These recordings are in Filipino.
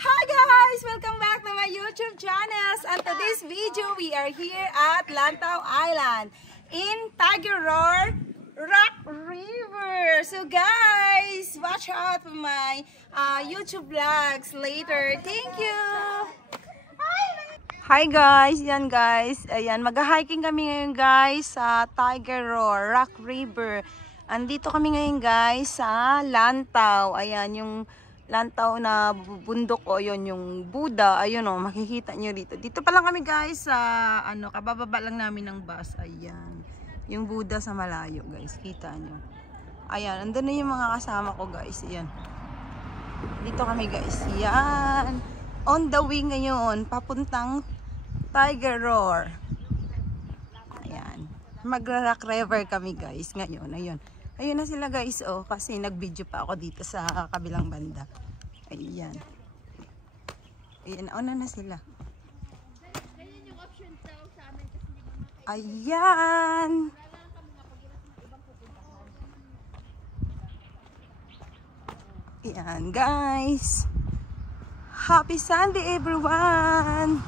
Hi guys! Welcome back to my YouTube channels. And today's video, we are here at Lantau Island in Tiger Roar Rock River. So guys, watch out for my YouTube vlogs later. Thank you! Hi guys! Yan guys. Ayan, mag-hiking kami ngayon guys sa Tiger Roar Rock River. Andito kami ngayon guys sa Lantau. Ayan, yung Lantau na bundok o yun, yung Buddha. Ayun o, makikita nyo dito. Dito pa lang kami guys sa kabababa lang namin ng bus. Ayan, yung Buddha sa malayo guys. Kita nyo. Ayan, andun na yung mga kasama ko guys. Ayan. Dito kami guys. Ayan. On the way ngayon, papuntang Tiger Roar. Ayan. Mag-Rock River kami guys ngayon. Ayun. Ayun na sila guys, oh, kasi nag-video pa ako dito sa kabilang banda. Ayan. Ayan, ano na sila. Ayan. Ayan guys. Happy Sunday everyone.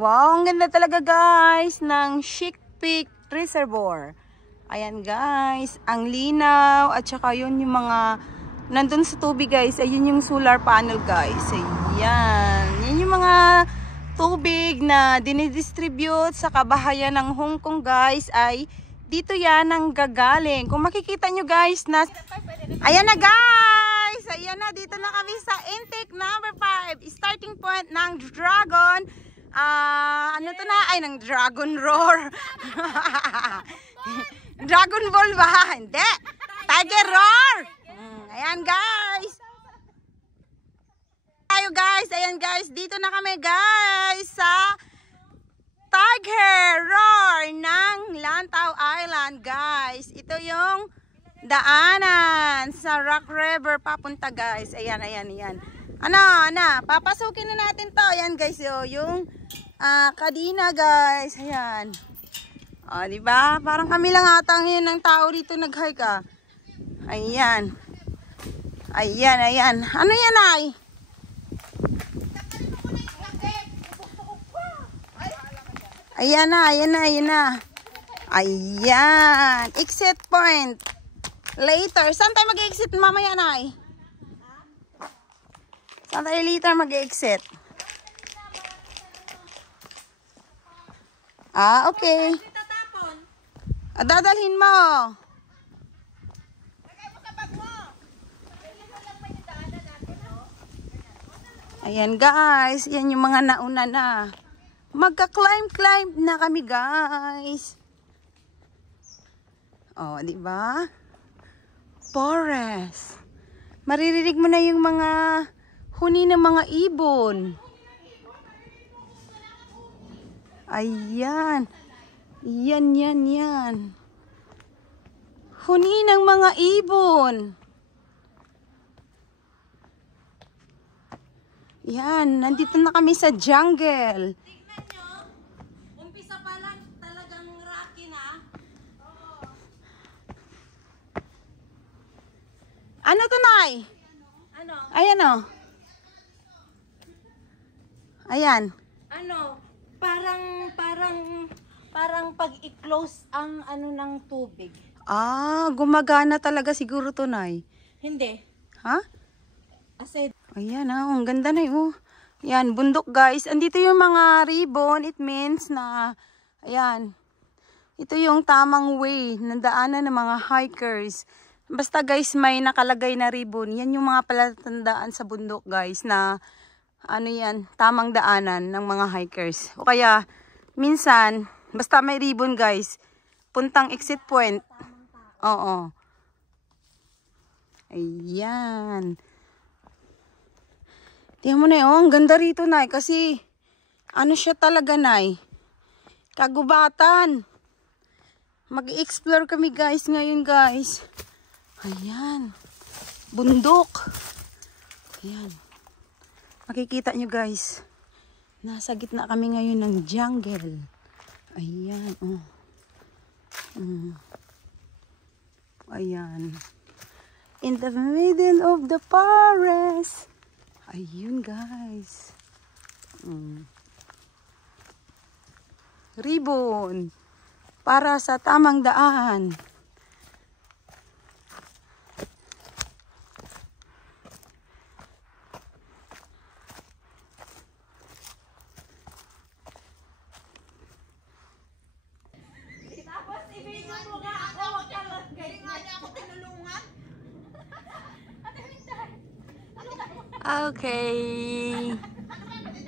Wow, ang ganda talaga guys ng Chic Peak Reservoir. Ayan guys, ang linaw at saka yun yung mga nandun sa tubig guys. Ayun yung solar panel guys. Ayan, yan yung mga tubig na dinidistribute sa kabahayan ng Hong Kong guys. Ay dito yan ang gagaling. Kung makikita nyo guys na ayan na guys, ayan na, dito na kami sa intake number 5, starting point ng Dragon. Ano to na? Ay, ng Dragon Roar. Dragon Ball ba? Hindi. Tiger Roar. Ayan guys. Tayo guys. Ayan guys. Dito na kami guys sa Tiger Roar ng Lantau Island guys. Ito yung daanan sa Rock River papunta guys. Ayan, ayan, ayan. Ano, papasukin na natin to. Ayan guys, yung kadina guys. Ayan. O, diba? Parang kami lang atang yun ng tao rito nag-hike ah. Ayan. Ayan, ayan. Ano yan ay? Ayan na, ayan na, ayan na. Ayan. Exit point. Later. Saan tayo mag-exit mamaya na ay? Saan tayo later mag-exit? Okay. Dadalhin mo. Ayan guys. Yan yung mga nauna na. Magka-climb na kami guys. Oh, di ba? Forest. Maririnig mo na yung mga huni ng mga ibon. Ayan. Yan, yan, yan. Huni ng mga ibon. Yan, nandito na kami sa jungle. Tingnan nyo, umpisa pa lang talagang rocky na. Ano to, Nay? Ano? Ayan o. Ayan. Ano? Parang pag i-close ang ano ng tubig. Gumagana talaga siguro to, Nay. Hindi. Ha? Kasi Ayan ang ganda na yun. Ayan, bundok guys. Andito yung mga ribbon. It means na, ayan, ito yung tamang way na daanan ng mga hikers. Basta guys, may nakalagay na ribbon. Yan yung mga palatandaan sa bundok guys na, ano yan, tamang daanan ng mga hikers. O kaya, minsan, basta may ribbon guys, puntang exit point. Oo. Ayan. Tingnan mo na yun, ang ganda rito Nay, kasi ano siya talaga Nay, kagubatan. Mag-explore kami guys ngayon guys. Ayan, bundok. Ayan, makikita nyo guys, Nasa gitna kami ngayon ng jungle. Ayan, oh. Ayan. In the middle of the forest. Ayun, guys. Ribbon. Para sa tamang daan. Okay.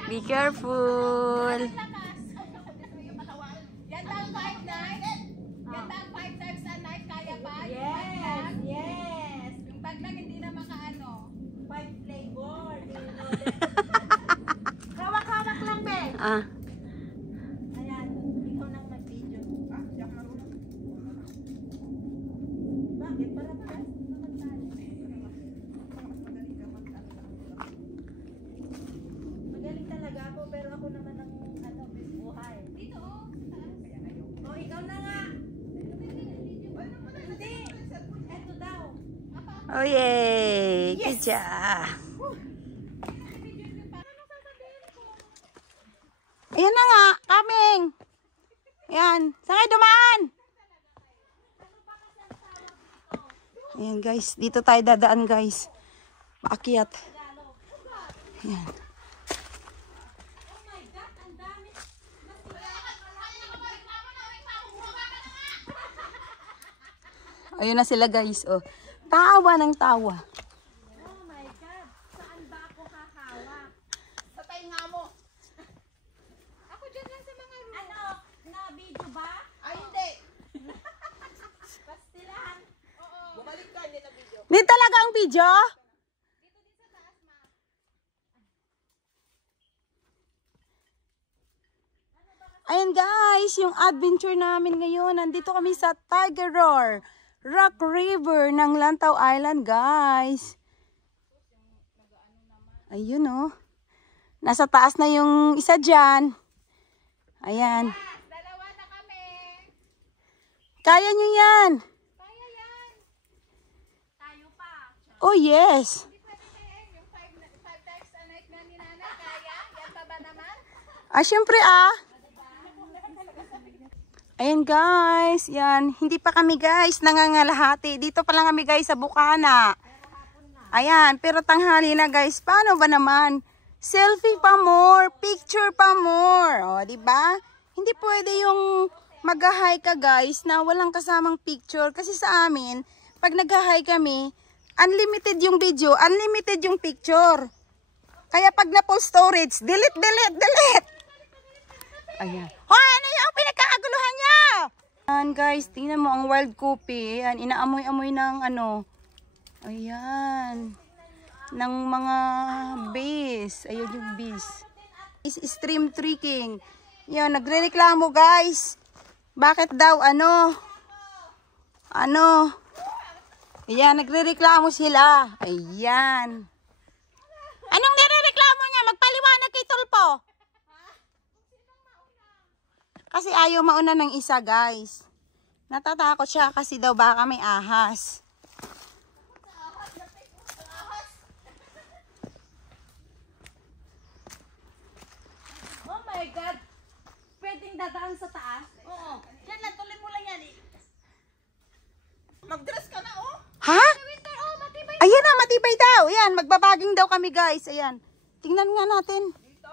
Be careful. Yan bang 5 nights? Yan bang 5 times a night? Kaya ba? Yes, yes. Yung bag lang hindi na makaano. 5 flavor. Hawak-hawak lang, be. Ah. Ayan, ikaw nang mag-video. Di ako marunong. Bakit? Para ba? Magaling talaga ako, pero ako naman ang buhay. Dito, oh. Oh, ikaw na nga. Hindi. Eto daw. Oh, yay. Good job. Ayan na nga. Coming. Ayan. Saan kayo dumaan? Ayan, guys. Dito tayo dadaan, guys. Paakyat. Ayan. Ayun na sila, guys. Oh. Tawa ng tawa. Oh my God. Saan ba ako hahawak? Sa tainga mo. Ako dyan lang sa mga room. Ano? Na-video ba? Ay, hindi. Pastilan. Oo. Bumalik ka, hindi na-video. Hindi talaga ang video? Dito din sa taas, ma. Ayan, guys. Yung adventure namin ngayon. Nandito kami sa Tiger Roar Rock River ng Lantaw Island, guys. Ayun, oh. Nasa taas na yung isa dyan. Ayan. Dalawa na kami. Kaya nyo yan. Kaya yan. Tayo pa. Oh, yes. Hindi pwede kayo. Yung 5 times a night nga ni nanay. Kaya? Yan pa ba naman? Ah, syempre, ah. Ayan, guys. Yan. Hindi pa kami, guys, nangangalahati. Dito pa lang kami, guys, sa Bukana. Ayan. Pero tanghali na, guys. Paano ba naman? Selfie pa more. Picture pa more. O, diba? Hindi pwede yung mag-hi ka, guys, na walang kasamang picture. Kasi sa amin, pag nag-hi kami, unlimited yung video, unlimited yung picture. Kaya pag na-post storage, delete, delete, delete. Ayan. Hoy, ano yung pinagkakaguluhan niya? Ayan, guys, tingnan mo ang wild copy. Ayan, inaamoy-amoy ng ano. Ayan. Ng mga bees. Ayan yung bees. Is stream tricking. Ayan, nagre-reklamo, guys. Bakit daw, ano? Ano? Ayan, nagre-reklamo sila. Ayan. Anong nire-reklamo niya? Magpaliwanag kay Tulpo. Kasi ayaw mauna ng isa, guys. Natatakot siya kasi daw baka may ahas. Oh my God. Pwedeng dadaan sa taas? Oo. Yan lang, tuloy mo lang yan eh. Mag-dress ka na, oh. Ha? Winter, oh, matibay. Ayan na, matibay daw. Ayan, magbabaging daw kami, guys. Ayan. Tingnan nga natin. Dito?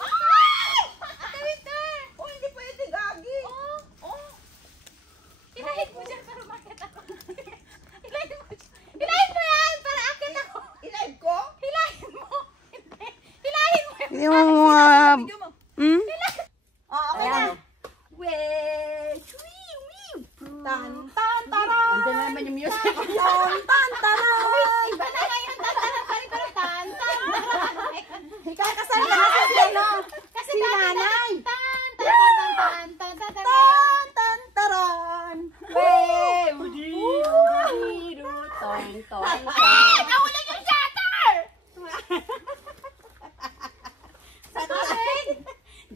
Ay! Ate Winter! Oh, hindi pwede, gagi. Oh, oh. Ilahit mo dyan para makita ko. Ilahit mo dyan. Ilahit mo yan para akit ako. Ilahit ko? Ilahit mo. Hindi. Ilahit mo yan. Yung mga... Hmm? Oh, okay na. Wait. Tan, tan, taran. Andiyan na naman yung music. Tan, tan, taran. Iba na ngayon. Tan, taran pa rin. Pero tan, tan, taran. Kakasal na kasi si ano? Kasi si nanay. Tan, tan, tan, tan, tan, tan, tan, tan, tan, taran. Wait. Tong, tong, tong. Ay, nawala yung shutter!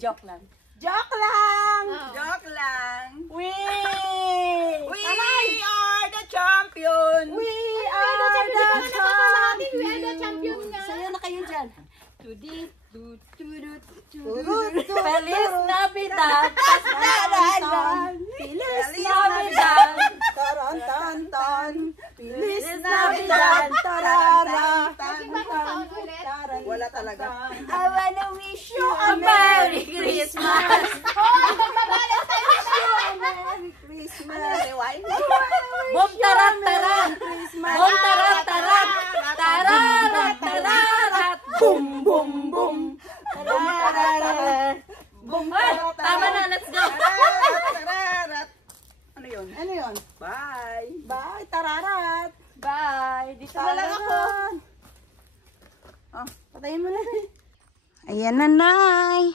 Joke lang. Joke lang! Oh. Joke lang! We are the champion! We are the champion! We are the champion nga. Sayo na kayo dyan. Feliz Navidad. Feliz Navidad. Taran-tan-tan! Feliz Feliz Navidad! Navidad. Taran-tan-tan! Wala talaga. I wanna wish you A Merry Christmas. Merry Christmas! Rewind? Bom tarat tarat. Bom tarat tarat. Tararat tararat. Boom! Boom! Boom! Tararat. Boom! Ay, tama na, let's go. Tararat! Ano yun? Ano yun? Bye! Bye! Tararat! Bye. Dito na lang ako. Oh, patayin mo na. Ayan, nanay.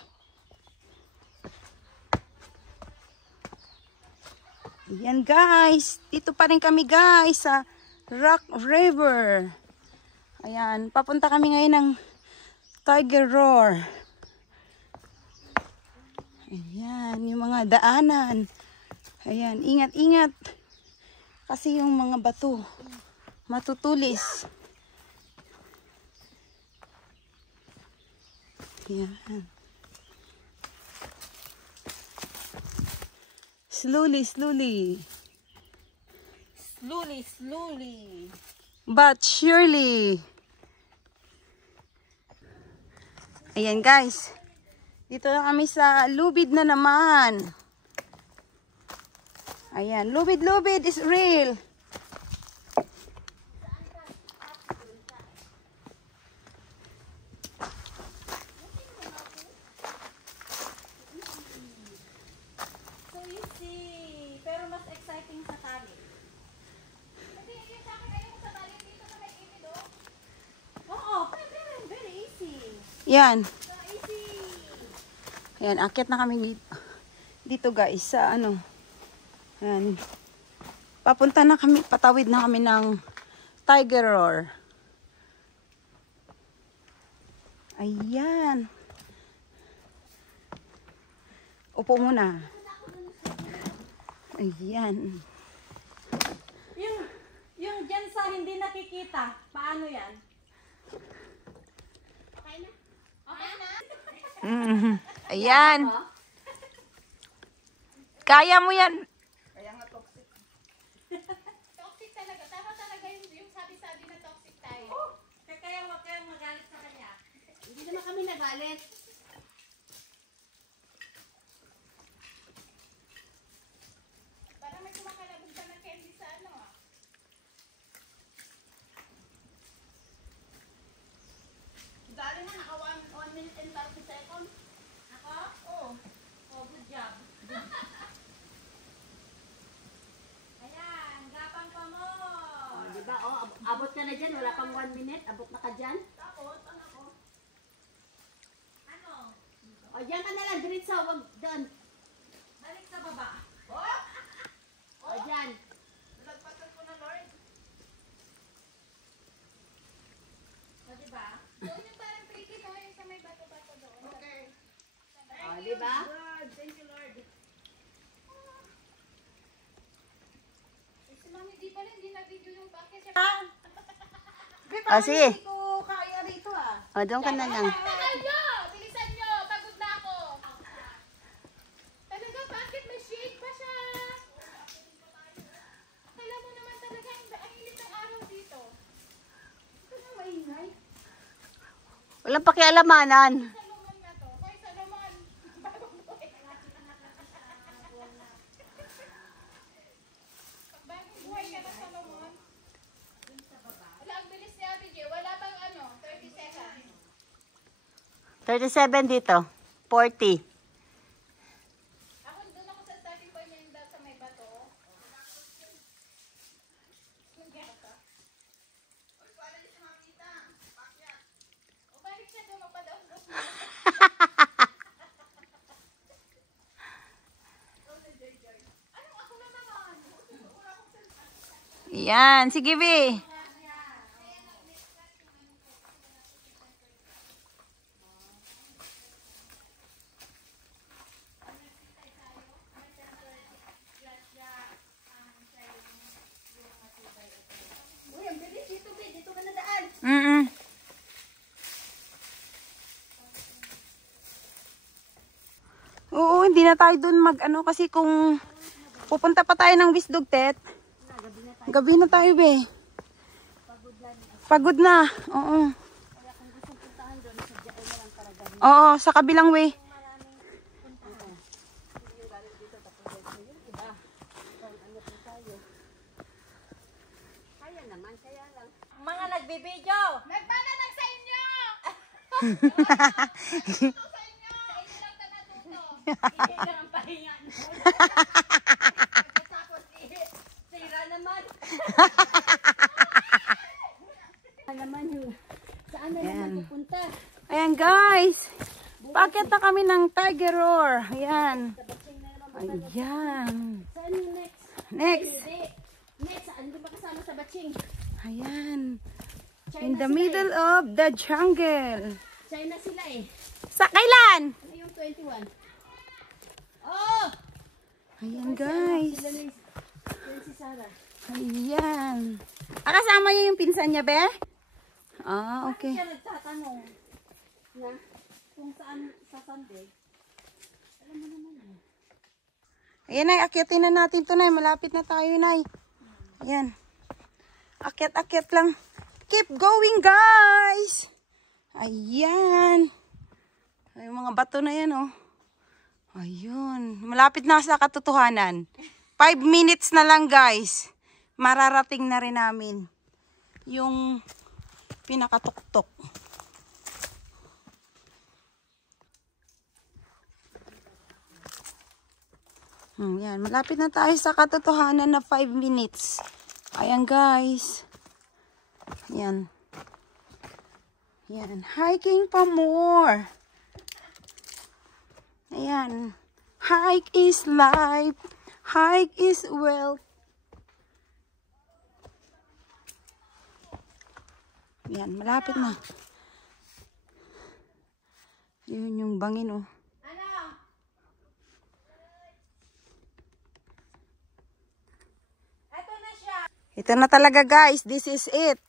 Ayan, guys. Dito pa rin kami, guys, sa Rock River. Ayan, papunta kami ngayon ng Tiger Roar. Ayan, yung mga daanan. Ayan, ingat-ingat. Kasi yung mga bato, matutulis. Ayan. Slowly, slowly. Slowly, slowly. But surely. Ayan, guys. Dito na kami sa lubid na naman. Ayan, lubid-lubid is real. So easy. Pero mas exciting sa tali. Kasi yung sa akin ayaw sa tali dito sa may ibid, oh. Oo, very easy. Yan. So easy. Ayan, akyat na kami dito, guys, sa ano. Ayan. Papunta na kami, patawid na kami ng Tiger Roar. Ayan. Upo muna. Ayan. Yung dyan sa hindi nakikita, paano yan? Okay na? Okay na? Ayan. Kaya mo yan. Toxic talaga. Tama talaga yung sabi-sabi na toxic tayo. Kaya huwag kayong magalit sa kanya. Hindi naman kami nagalit. Parang may kumakalabog pa ng candy sa ano, ah. Dali na, naka 1 minute and 30 seconds. Ako? Oo. Oh, good job. Ayan, gapang pa mo. Diba? Oh, abot ka na dyan. Wala pang 1 minute. Abot na ka dyan. Ano? O, dyan ka na lang. Diretso. Wag doon. Balik sa baba. O, dyan. O, diba? Doon yung parang tricky, no? Yung sa may bato-bato doon. Okay. O, diba? Thank you, Lord. Si Mami di pala, hindi na-video yung packet. Ah, sige. Hindi ko kaya rito, ah. O, doon ka na lang. Tagal nyo! Bilisan nyo! Pagod na ako! Talaga, bakit may shade pa siya? Akala mo naman talaga, ang init ng araw dito. Ito na maingay. Walang pakialamanan. Salomon na to. Hoy, Salomon! Bagong buhay. Bagong buhay ka na, Salomon. Wala, ang bilis ni Abby J. Wala bang ano, 30 seconds. 37 dito. 40. Ako doon ako sa starting point niya yung sa may bato. O balik siya doon, magpadaos-dos mo. Anong ako na naman? Yan. Sige, B. Oo, hindi na tayo dun mag ano kasi kung pupunta pa tayo ng Wisdugtet. Gabi na tayo be. Pagod na. Oo. Oo, sa kabilang way. Mga nagbibideo. Nagbananag sa inyo! Hindi ka ang pahingan. Tapos sira naman. Naman yung saan na naman pupunta? Ayan guys. Paakyat na kami ng Tiger Roar. Ayan. Ayan. Saan yung next? Next. Hindi. Next, saan? Hindi ba kasama sa batching? Ayan. In the middle of the jungle. China sila eh. Sa kailan? Ano yung 21? Oh! Ayan guys. Sila na yung si Sarah. Ayan. Kasama niya yung pinsan niya, be? Ah, okay. Siya nagtatanong na kung saan sa Sunday. Alam mo naman eh. Ayan, Nay. Akyatin na natin to, Nay. Malapit na tayo, Nay. Ayan. Akyat-akyat lang. Keep going, guys! Ayan. Ay, mga bato na yan, oh. Ayun. Malapit na sa katotohanan. 5 minutes na lang, guys. Mararating na rin namin yung pinakatuktok. Yan. Malapit na tayo sa katotohanan na 5 minutes. Ayan, guys. Yan. Yan. Hiking pa more. Ayan. Hike is life. Hike is wealth. Yan. Malapit na. Yun yung bangin, oh. Ito na talaga, guys. This is it.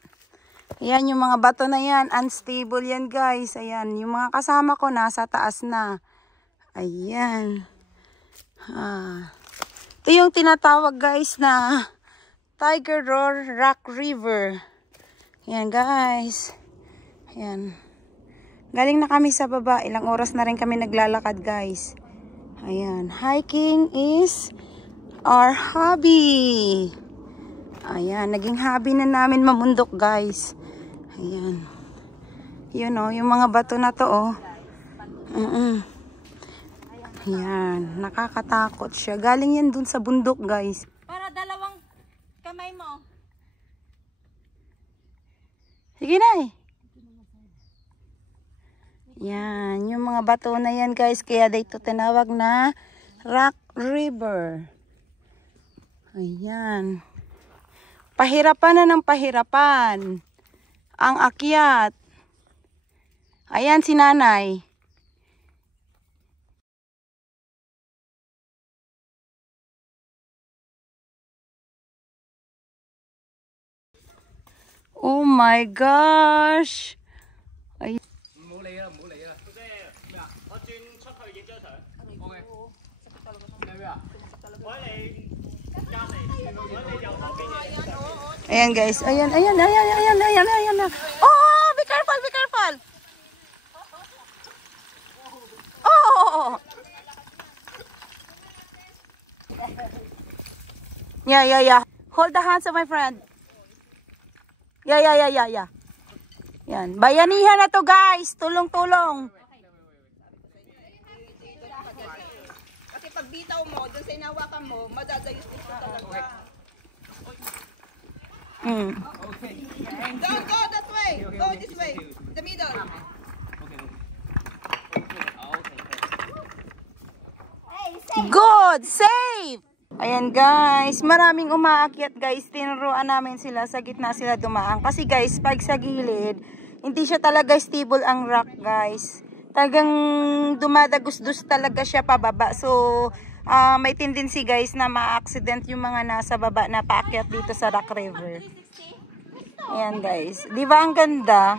Ayan, yung mga bato na yan. Unstable yan, guys. Ayan, yung mga kasama ko nasa taas na. Ayan. Ito yung tinatawag, guys, na Tiger Roar Rock River. Ayan, guys. Ayan. Galing na kami sa baba. Ilang oras na rin kami naglalakad, guys. Ayan. Hiking is our hobby. Ayan, naging hobby na namin mamundok, guys. Ayan. Yun, oh, yung mga bato na to, oh. Ayan, nakakatakot siya. Galing yan dun sa bundok, guys. Para dalawang kamay mo. Sige na, eh. Yan, yung mga bato na yan, guys. Kaya dito tinawag na Rock River. Ayan. Pahirapan na ng pahirapan ang akyat. Ayan si nanay. Oh my gosh. Ay. Ayan guys, ayan. Oh, be careful, be careful. Oh. Yeah. Hold the hands of my friend. Yeah. Yan, bayanihan na to, guys. Tulong-tulong. Kasi pag bitaw mo, dun sa inawakan mo, madadayos-dayos talaga. Don't go that way. Go this way. The middle. Good! Safe! Ayan guys, maraming umaakyat guys. Tinuruan namin sila, sa gitna sila dumaan. Kasi guys, pag sa gilid, hindi siya talaga stable ang rock guys. Talagang dumadagos-dus talaga siya pababa. So, may tendency guys na ma-accident yung mga nasa baba na paakyat dito sa Rock River. Ayan guys. Di ba ang ganda?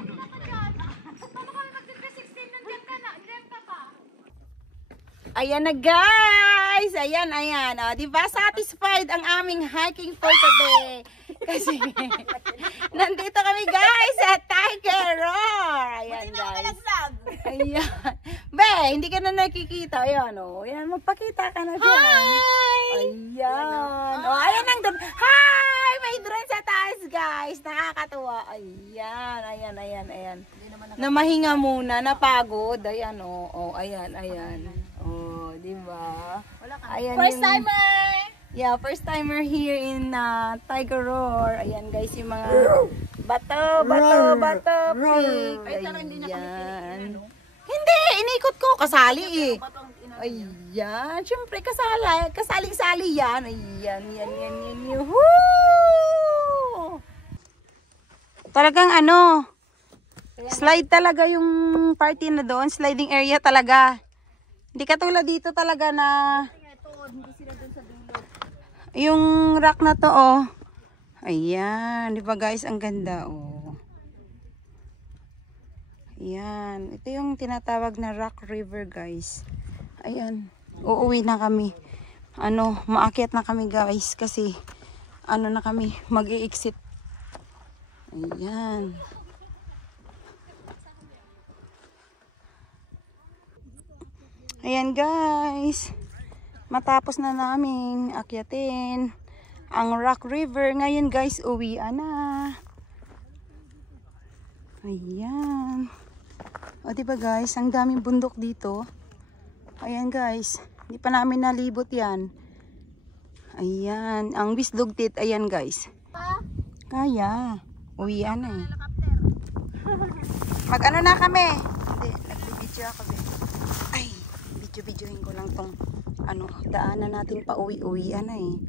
Ayan na guys! Ayan. O, diba satisfied ang aming hiking for today? Kasi nandito kami guys sa Tiger Roar. Ayan guys. Ayan. Be, hindi ka na nakikita. Ayan o. Ayan, magpakita ka na dyan. Ayan. O, ayan ang drone. Hi! May drone sa taas guys. Nakakatuwa. Ayan. Na mahinga muna, napagod. Ayan o. O, ayan. O, diba? Ayan First yung- timer! Yeah, first timer here in Tiger Roar. Ayan guys, yung mga bato, pig. Ayan. Hindi, inikot ko. Kasali eh. Ayan, syempre kasaling-sali yan. Ayan. Yuhuu! Talagang slide talaga yung party na doon. Sliding area talaga. Hindi katulad dito talaga na yung rock na to, oh. Ayan. Di ba guys? Ang ganda, oh. Ayan. Ito yung tinatawag na Rock River, guys. Ayan. Uuwi na kami. Maakyat na kami, guys. Kasi, na kami. Mag-i-exit. Ayan. Ayan, guys. Matapos na naming akyatin ang Rock River. Ngayon guys, uwian na. Ayan. O diba guys, ang daming bundok dito. Ayan guys, hindi pa namin nalibot yan. Ayan, ang Wisdugtit. Ayan guys. Kaya, uwian na eh. Mag-ano na kami? Hindi, nag-video ako din. Ay, video-videohin ko lang tong daanan natin pa uwi-uwian na eh.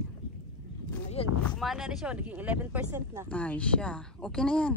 Ayun, kumana na siya. Naging 11% na. Ay siya. Okay na yan.